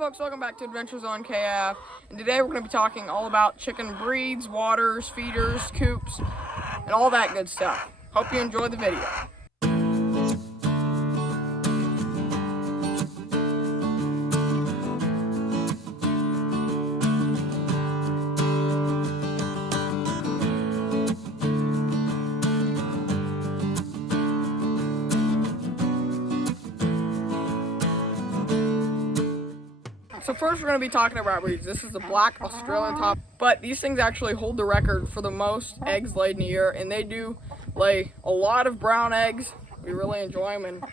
folks, welcome back to Adventures on KF, and today we're going to be talking all about chicken breeds, waters, feeders, coops, and all that good stuff. Hope you enjoy the video. So first we're going to be talking about breeds. This is the black Australian top, but these things actually hold the record for the most eggs laid in a year, and they do lay a lot of brown eggs. We really enjoy them, and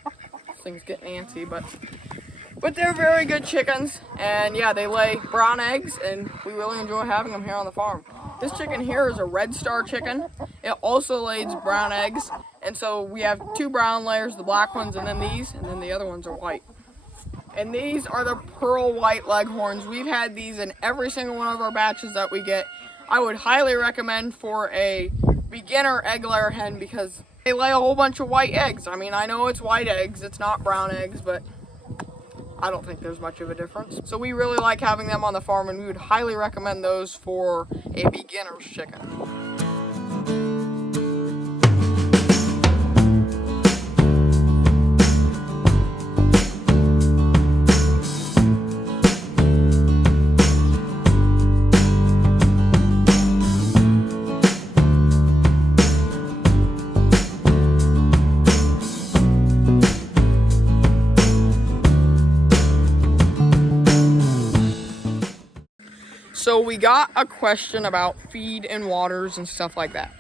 things get antsy, but they're very good chickens, and yeah, they lay brown eggs, and we really enjoy having them here on the farm. This chicken here is a red star chicken. It also lays brown eggs, and so we have two brown layers, the black ones, and then these, and then the other ones are white. And these are the pearl white leghorns. We've had these in every single one of our batches that we get. I would highly recommend for a beginner egg layer hen because they lay a whole bunch of white eggs. I mean, I know it's white eggs, it's not brown eggs, but I don't think there's much of a difference. So we really like having them on the farm, and we would highly recommend those for a beginner's chicken. So we got a question about feed and waters and stuff like that.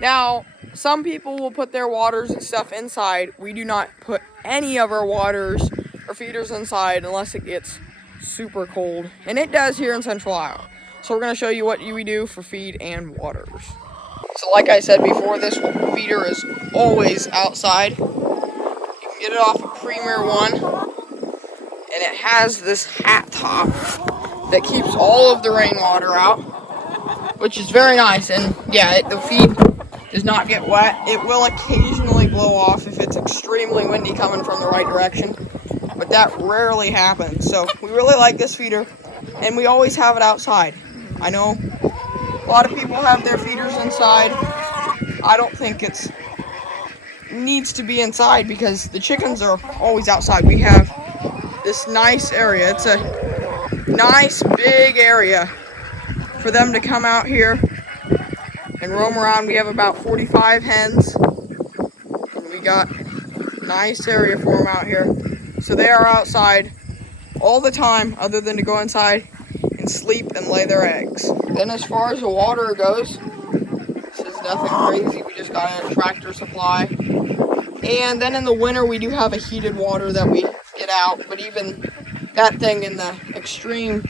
Now, some people will put their waters and stuff inside. We do not put any of our waters or feeders inside unless it gets super cold. And it does here in Central Iowa. So we're going to show you what we do for feed and waters. So like I said before, this feeder is always outside. You can get it off a Premier One. And it has this hat top that keeps all of the rainwater out, which is very nice. And yeah, the feed does not get wet. It will occasionally blow off if it's extremely windy coming from the right direction, but that rarely happens. So we really like this feeder, and we always have it outside. I know a lot of people have their feeders inside. I don't think it needs to be inside because the chickens are always outside. We have this nice area. It's a nice big area for them to come out here and roam around. We have about 45 hens, and we got a nice area for them out here. So they are outside all the time other than to go inside and sleep and lay their eggs. Then as far as the water goes, this is nothing crazy. We just got a tractor supply. And then in the winter we do have a heated water that we get out, but even that thing in the extreme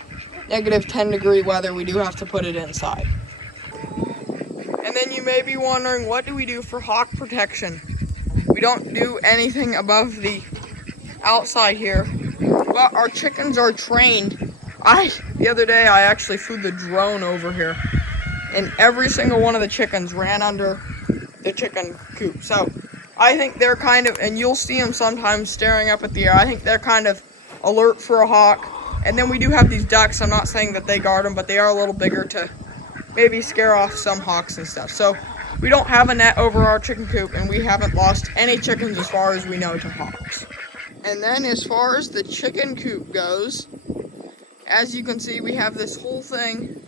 negative 10-degree weather, we do have to put it inside. And then you may be wondering, what do we do for hawk protection? We don't do anything above the outside here, but our chickens are trained. The other day I actually flew the drone over here, and every single one of the chickens ran under the chicken coop. So I think they're kind of, and you'll see them sometimes staring up at the air, I think they're kind of alert for a hawk. And then we do have these ducks. I'm not saying that they guard them, but they are a little bigger to maybe scare off some hawks and stuff. So we don't have a net over our chicken coop, and we haven't lost any chickens as far as we know to hawks. And then as far as the chicken coop goes, as you can see, we have this whole thing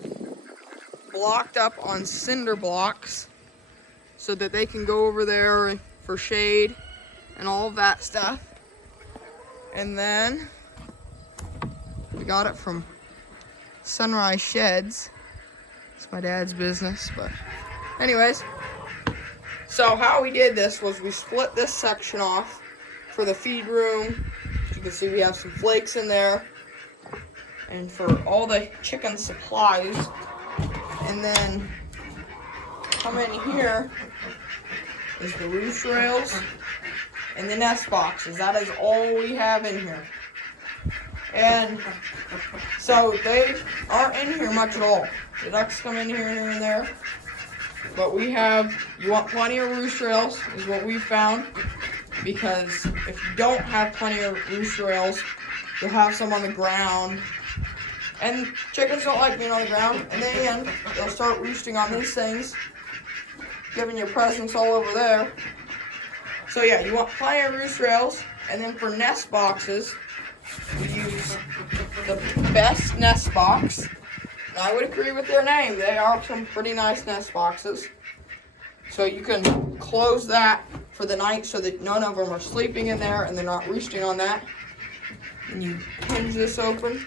blocked up on cinder blocks so that they can go over there for shade and all of that stuff. And then we got it from Sunrise Sheds. It's my dad's business, but anyways. So how we did this was we split this section off for the feed room. As you can see, we have some flakes in there. And for all the chicken supplies. And then come in here is the roost rails and the nest boxes. That is all we have in here. And so they aren't in here much at all. The ducks come in here and there. But we have, you want plenty of roost rails, is what we've found. Because if you don't have plenty of roost rails, You'll have some on the ground. And chickens don't like being on the ground. And then they'll start roosting on these things, giving you presents all over there. So yeah, you want plenty of roost rails. And then for nest boxes, we use the best nest box. And I would agree with their name. They are some pretty nice nest boxes. So you can close that for the night so that none of them are sleeping in there and they're not roosting on that. And you hinge this open.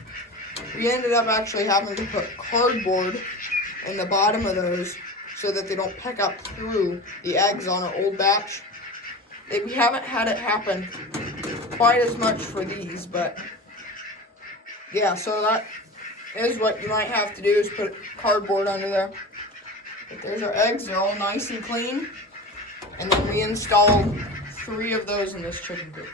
We ended up actually having to put cardboard in the bottom of those so that they don't peck up through the eggs on our old batch. We haven't had it happen quite as much for these, but yeah, so that is what you might have to do, is put cardboard under there. But there's our eggs, they're all nice and clean. And then we installed 3 of those in this chicken coop.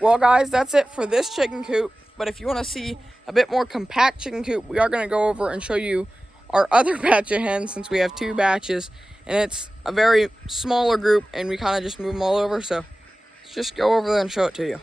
Well guys, that's it for this chicken coop. But if you want to see a bit more compact chicken coop, we are going to go over and show you our other batch of hens, since we have 2 batches. And it's a very smaller group and we kind of just move them all over. So let's just go over there and show it to you.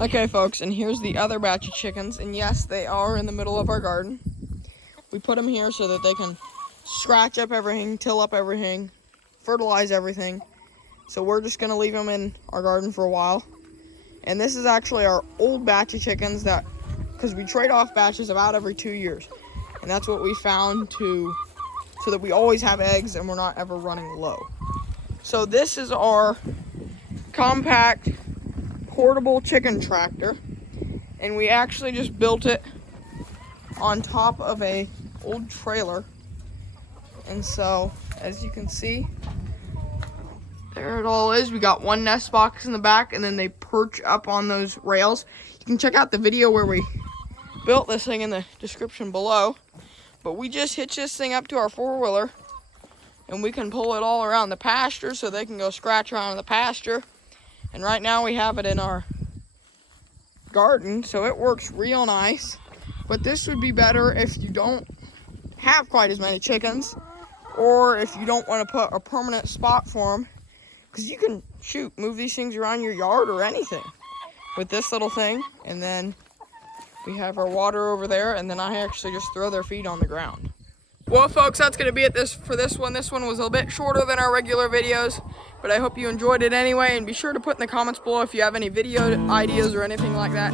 Okay folks, and here's the other batch of chickens, and yes, they are in the middle of our garden. We put them here so that they can scratch up everything, till up everything, fertilize everything. So we're just going to leave them in our garden for a while. And this is actually our old batch of chickens, that, because we trade off batches about every 2 years. And that's what we found so that we always have eggs and we're not ever running low. So this is our compact portable chicken tractor, and we actually just built it on top of a old trailer. And so as you can see, there it all is. We got 1 nest box in the back, and then they perch up on those rails. You can check out the video where we built this thing in the description below. But we just hitch this thing up to our 4-wheeler and we can pull it all around the pasture so they can go scratch around in the pasture. And right now we have it in our garden, so it works real nice. But this would be better if you don't have quite as many chickens, or if you don't want to put a permanent spot for them, because you can move these things around your yard or anything with this little thing. And then we have our water over there, and then I actually just throw their feed on the ground. Well folks, that's going to be it for this one. This one was a bit shorter than our regular videos, but I hope you enjoyed it anyway. And be sure to put in the comments below if you have any video ideas or anything like that.